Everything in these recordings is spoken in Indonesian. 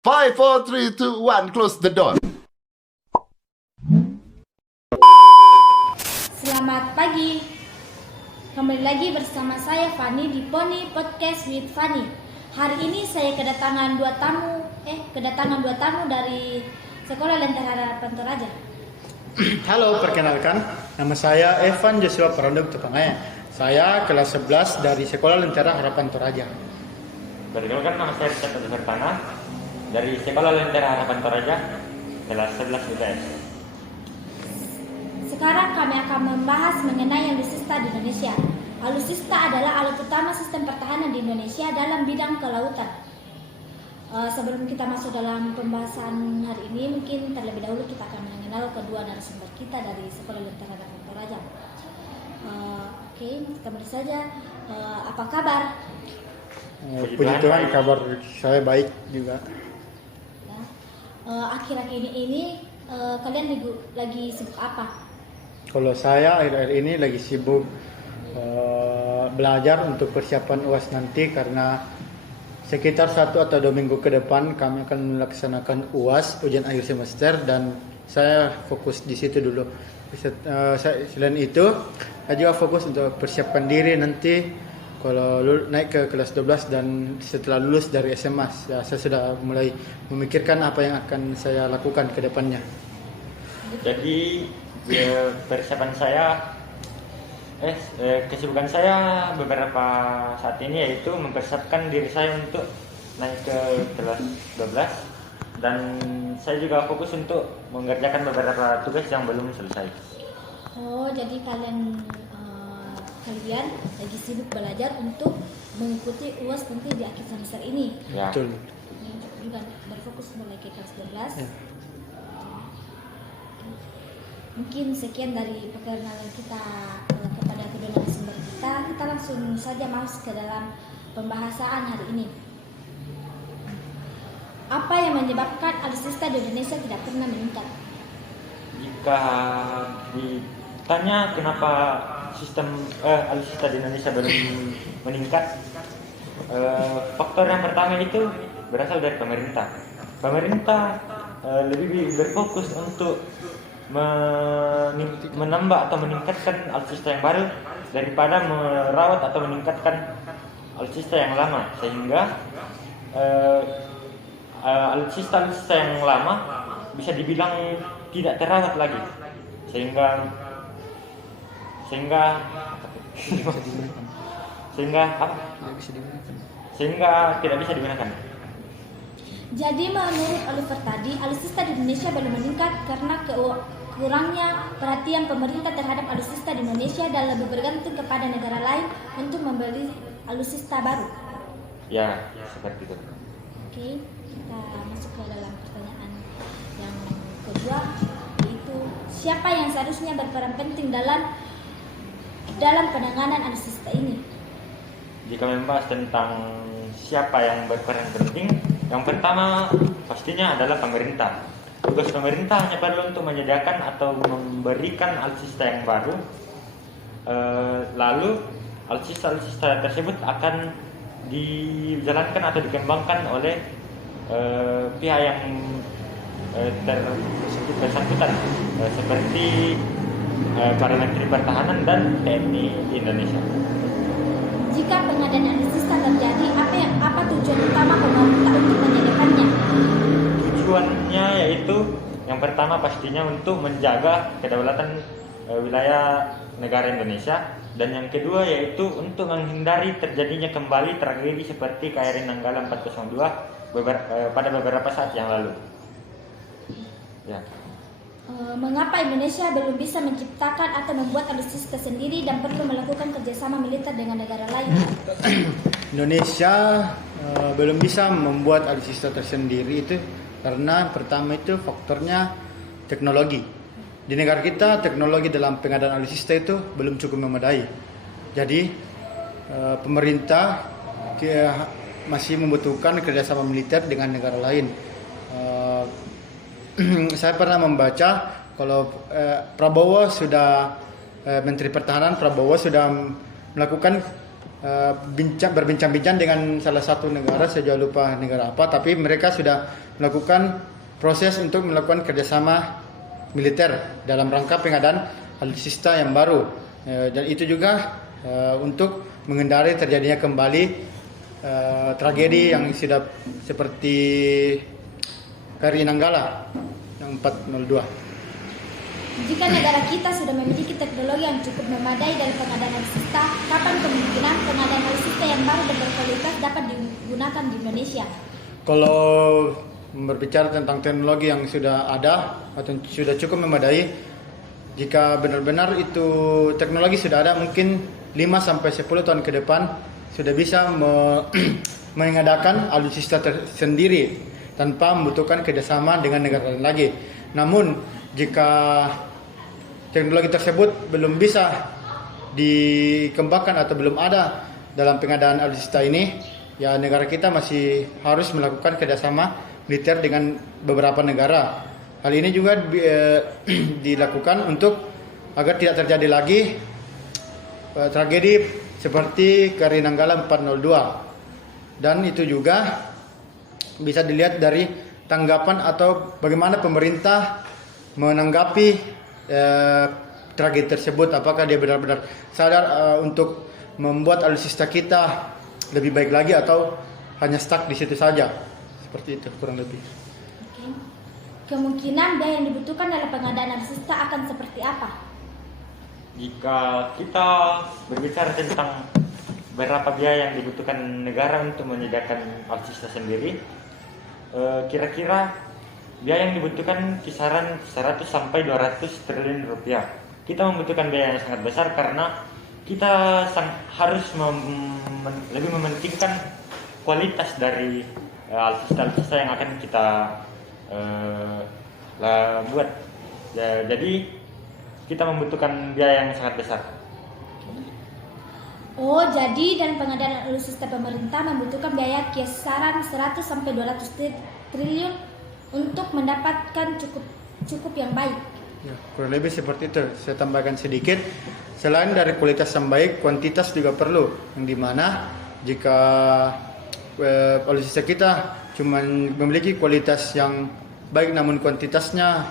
5, 4, 3, 2, 1, close the door. Selamat pagi. Kembali lagi bersama saya Fanny di Pony Podcast with Fanny. Hari ini saya kedatangan dua tamu dari Sekolah Lentera Harapan Toraja. Halo, perkenalkan, nama saya Evan Joshua Parondok Tepangaya. Saya kelas 11 dari Sekolah Lentera Harapan Toraja. Perkenalkan, nama saya Richard Bertana dari Sekolah Lentera Harapan Toraja, kelas 11 UTS. Sekarang kami akan membahas mengenai alutsista di Indonesia. Alutsista adalah alat utama sistem pertahanan di Indonesia dalam bidang kelautan. Sebelum kita masuk dalam pembahasan hari ini, mungkin terlebih dahulu kita akan mengenal kedua narasumber kita dari Sekolah Lentera Harapan Toraja. Oke, kembali saja. Apa kabar? Puji Tuhan, kabar saya baik juga. Akhir-akhir ini kalian lagi sibuk apa? Kalau saya akhir-akhir ini lagi sibuk belajar untuk persiapan UAS nanti, karena sekitar 1 atau 2 minggu ke depan kami akan melaksanakan UAS, ujian akhir semester, dan saya fokus di situ dulu. Selain itu, saya juga fokus untuk persiapan diri nanti kalau naik ke kelas 12 dan setelah lulus dari SMA. Saya sudah mulai memikirkan apa yang akan saya lakukan ke depannya. Jadi persiapan saya, kesibukan saya beberapa saat ini yaitu mempersiapkan diri saya untuk naik ke kelas 12, dan saya juga fokus untuk mengerjakan beberapa tugas yang belum selesai. Oh, jadi kalian lagi sibuk belajar untuk mengikuti UAS nanti di akhir semester ini. Ya. Betul. Juga berfokus mulai ke kelas 12. Ya. Mungkin sekian dari perkenalan kita kepada kedua narasumber kita. Kita langsung saja masuk ke dalam pembahasan hari ini. Apa yang menyebabkan alutsista di Indonesia tidak pernah meningkat? Jika ditanya kenapa sistem alutsista di Indonesia belum meningkat, faktor yang pertama itu berasal dari pemerintah. Pemerintah lebih berfokus untuk menambah atau meningkatkan alutsista yang baru daripada merawat atau meningkatkan alutsista yang lama, sehingga alutsista yang lama bisa dibilang tidak terawat lagi, sehingga tidak bisa digunakan. Jadi menurut Oliver tadi, alutsista di Indonesia belum meningkat karena kurangnya perhatian pemerintah terhadap alutsista di Indonesia dan lebih bergantung kepada negara lain untuk membeli alutsista baru. Ya, seperti itu. Oke, kita masuk ke dalam pertanyaan yang kedua, yaitu siapa yang seharusnya berperan penting dalam penanganan alutsista ini? Jika membahas tentang siapa yang berperan penting, yang pertama pastinya adalah pemerintah. Tugas pemerintah hanya perlu untuk menyediakan atau memberikan alutsista yang baru. Lalu alutsista tersebut akan dijalankan atau dikembangkan oleh pihak yang bersangkutan, seperti para Menteri Pertahanan dan TNI di Indonesia. Jika pengadaan alutsista terjadi, apa tujuan utama pemerintah untuk menyediakannya? Tujuannya yaitu yang pertama pastinya untuk menjaga kedaulatan wilayah negara Indonesia, dan yang kedua yaitu untuk menghindari terjadinya kembali tragedi seperti KRI Nanggala 402 pada beberapa saat yang lalu. Ya. Mengapa Indonesia belum bisa menciptakan atau membuat alutsista sendiri dan perlu melakukan kerjasama militer dengan negara lain? Indonesia belum bisa membuat alutsista tersendiri itu karena pertama itu faktornya teknologi. Di negara kita teknologi dalam pengadaan alutsista itu belum cukup memadai. Jadi pemerintah masih membutuhkan kerjasama militer dengan negara lain. Saya pernah membaca kalau Menteri Pertahanan Prabowo sudah melakukan berbincang-bincang dengan salah satu negara, saya lupa negara apa, tapi mereka sudah melakukan proses untuk melakukan kerjasama militer dalam rangka pengadaan alutsista yang baru, dan itu juga untuk menghindari terjadinya kembali tragedi yang sudah seperti KRI Nanggala yang 402. Jika negara kita sudah memiliki teknologi yang cukup memadai dari pengadaan alutsista, kapan kemungkinan pengadaan alutsista yang baru dan berkualitas dapat digunakan di Indonesia? Kalau berbicara tentang teknologi yang sudah ada atau sudah cukup memadai, jika benar-benar itu teknologi sudah ada, mungkin 5-10 tahun ke depan sudah bisa mengadakan alutsista tersendiri tanpa membutuhkan kerjasama dengan negara lain lagi. Namun jika teknologi tersebut belum bisa dikembangkan atau belum ada dalam pengadaan alutsista ini, ya negara kita masih harus melakukan kerjasama militer dengan beberapa negara. Hal ini juga dilakukan untuk agar tidak terjadi lagi tragedi seperti KRI Nanggala 402. Dan itu juga bisa dilihat dari tanggapan atau bagaimana pemerintah menanggapi tragedi tersebut. Apakah dia benar-benar sadar untuk membuat alutsista kita lebih baik lagi atau hanya stuck di situ saja. Seperti itu kurang lebih. Oke. Kemungkinan biaya yang dibutuhkan dalam pengadaan alutsista akan seperti apa? Jika kita berbicara tentang berapa biaya yang dibutuhkan negara untuk menyediakan alutsista sendiri, kira-kira biaya yang dibutuhkan kisaran 100 sampai 200 triliun rupiah. Kita membutuhkan biaya yang sangat besar karena kita harus lebih mementingkan kualitas dari alutsista yang akan kita buat. Jadi kita membutuhkan biaya yang sangat besar. Oh, jadi dan pengadaan alutsista pemerintah membutuhkan biaya kisaran 100 sampai 200 triliun untuk mendapatkan cukup yang baik. Ya, kurang lebih seperti itu. Saya tambahkan sedikit. Selain dari kualitas yang baik, kuantitas juga perlu. Yang dimana jika alutsista kita cuma memiliki kualitas yang baik namun kuantitasnya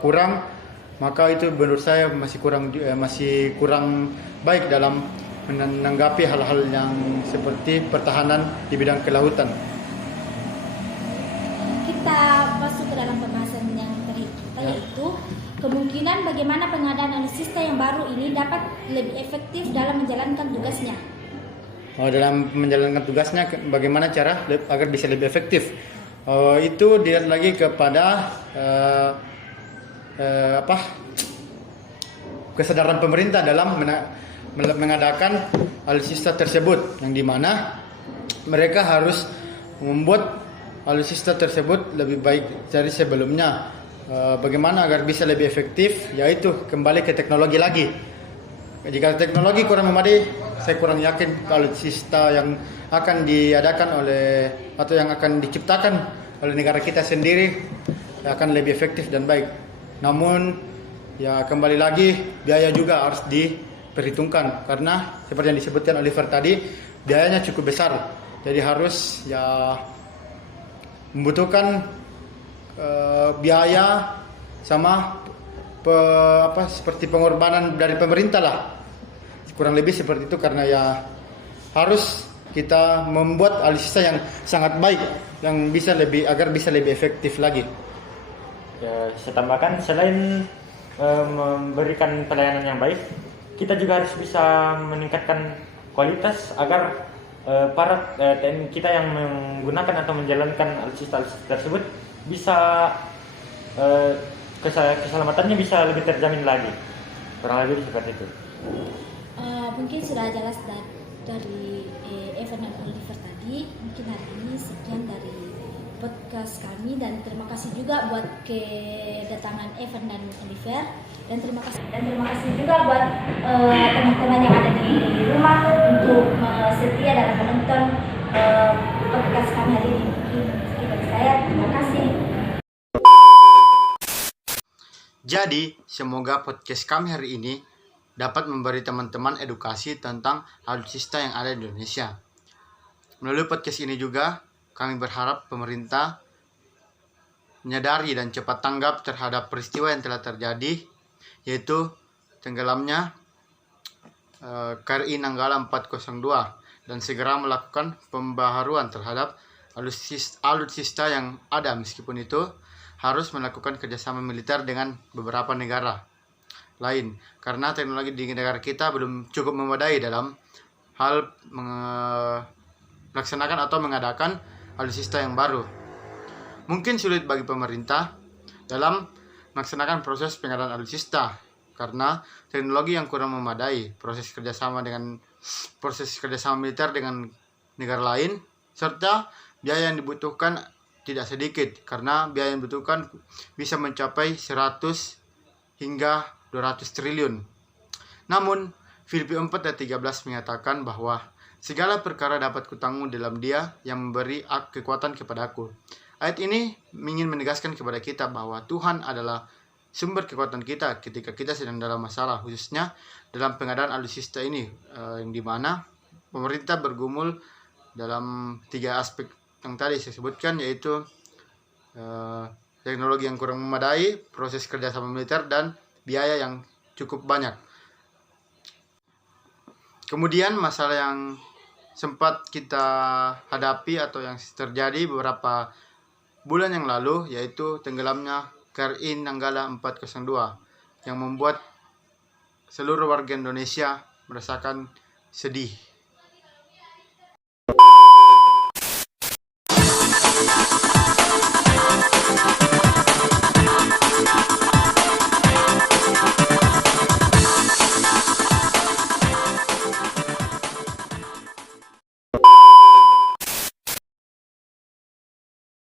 kurang, maka itu menurut saya masih kurang baik dalam menanggapi hal-hal yang seperti pertahanan di bidang kelautan. Kita masuk ke dalam pembahasan yang terakhir kita, yaitu kemungkinan bagaimana pengadaan alutsista yang baru ini dapat lebih efektif dalam menjalankan tugasnya. Dalam menjalankan tugasnya, bagaimana cara agar bisa lebih efektif? Itu dilihat lagi kepada kesadaran pemerintah dalam mengadakan alutsista tersebut, yang dimana mereka harus membuat alutsista tersebut lebih baik dari sebelumnya. Bagaimana agar bisa lebih efektif, yaitu kembali ke teknologi lagi. Jika teknologi kurang memadai, saya kurang yakin alutsista yang akan diadakan atau yang akan diciptakan oleh negara kita sendiri akan lebih efektif dan baik. Namun ya kembali lagi, biaya juga harus diperhitungkan karena seperti yang disebutkan Oliver tadi, biayanya cukup besar. Jadi harus ya membutuhkan biaya sama seperti pengorbanan dari pemerintah lah. Kurang lebih seperti itu, karena ya harus kita membuat alutsista yang sangat baik yang bisa agar bisa lebih efektif lagi. Ya, saya tambahkan, selain memberikan pelayanan yang baik, kita juga harus bisa meningkatkan kualitas agar para TNI kita yang menggunakan atau menjalankan alutsista tersebut bisa keselamatannya bisa lebih terjamin lagi. Kurang lebih seperti itu. Mungkin sudah jelas dari Evan dan Oliver tadi. Mungkin hari ini sekian dari podcast kami, dan terima kasih juga buat kedatangan Evan dan Oliver, dan terima kasih juga buat teman-teman yang ada di rumah untuk setia dalam menonton podcast kami hari ini. Mungkin dari saya, terima kasih. Jadi semoga podcast kami hari ini dapat memberi teman-teman edukasi tentang alutsista yang ada di Indonesia. Melalui podcast ini juga, kami berharap pemerintah menyadari dan cepat tanggap terhadap peristiwa yang telah terjadi, yaitu tenggelamnya KRI Nanggala 402, dan segera melakukan pembaharuan terhadap alutsista yang ada, meskipun itu harus melakukan kerjasama militer dengan beberapa negara lain, karena teknologi di negara kita belum cukup memadai dalam hal melaksanakan atau mengadakan alutsista yang baru. Mungkin sulit bagi pemerintah dalam melaksanakan proses pengadaan alutsista karena teknologi yang kurang memadai, proses kerjasama militer dengan negara lain, serta biaya yang dibutuhkan tidak sedikit, karena biaya yang dibutuhkan bisa mencapai 100 hingga 200 triliun. Namun, Filipi 4 ayat 13 menyatakan bahwa segala perkara dapat kutanggung dalam Dia yang memberi kekuatan kepadaku. Ayat ini ingin menegaskan kepada kita bahwa Tuhan adalah sumber kekuatan kita ketika kita sedang dalam masalah, khususnya dalam pengadaan alutsista ini, yang dimana pemerintah bergumul dalam 3 aspek yang tadi saya sebutkan, yaitu teknologi yang kurang memadai, proses kerjasama militer, dan biaya yang cukup banyak. Kemudian masalah yang sempat kita hadapi atau yang terjadi beberapa bulan yang lalu, yaitu tenggelamnya KRI Nanggala 402 yang membuat seluruh warga Indonesia merasakan sedih.